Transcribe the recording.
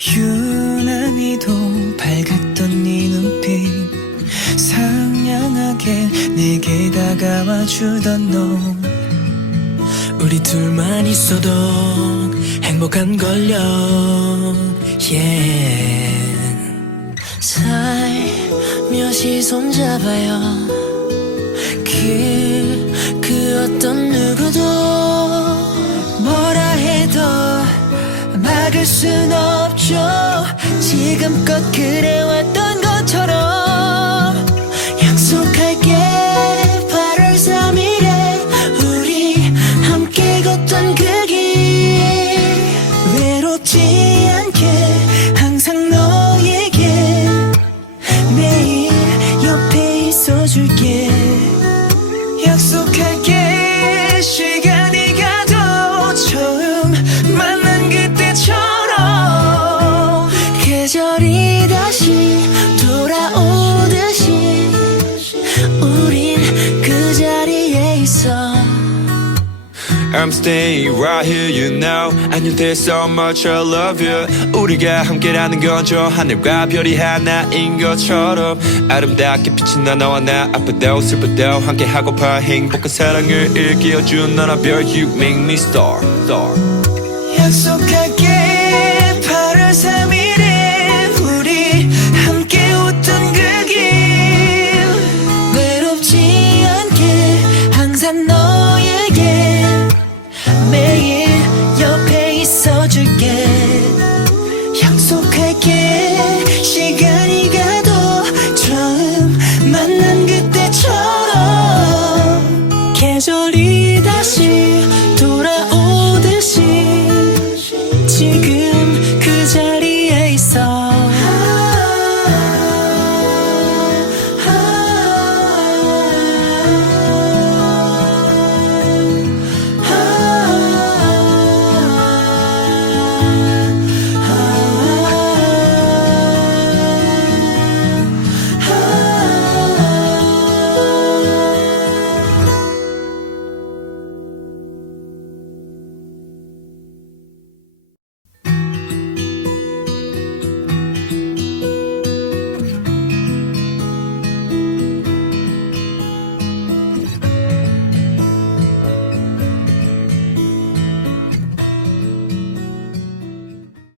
유난히도 밝았던 네 눈빛 상냥하게 내게 다가와 주던 너. 우리 둘만 있어도 행복한 걸요. Yeah. 살며시 손잡아요. 그, 그 어떤 누구도 막을 순 없죠. 지금껏 그래왔던 것처럼 약속할게. 8월 3일에 우리 함께 걷던 그 길. 외롭지 않게 항상 너에게 매일 옆에 있어줄게 계절이 다시 돌아오듯이 우린 그 자리에 있어 I'm staying right here, you know. And you there's so much I love you. 우리가 함께라는 건 저 하늘과 별이 하나인 것처럼 아름답게 비친 나 너와 나 아프도 슬프도 함께하고파 행복한 사랑을 일깨워준 너나 별 You make me star, star. 약속할게 しょだし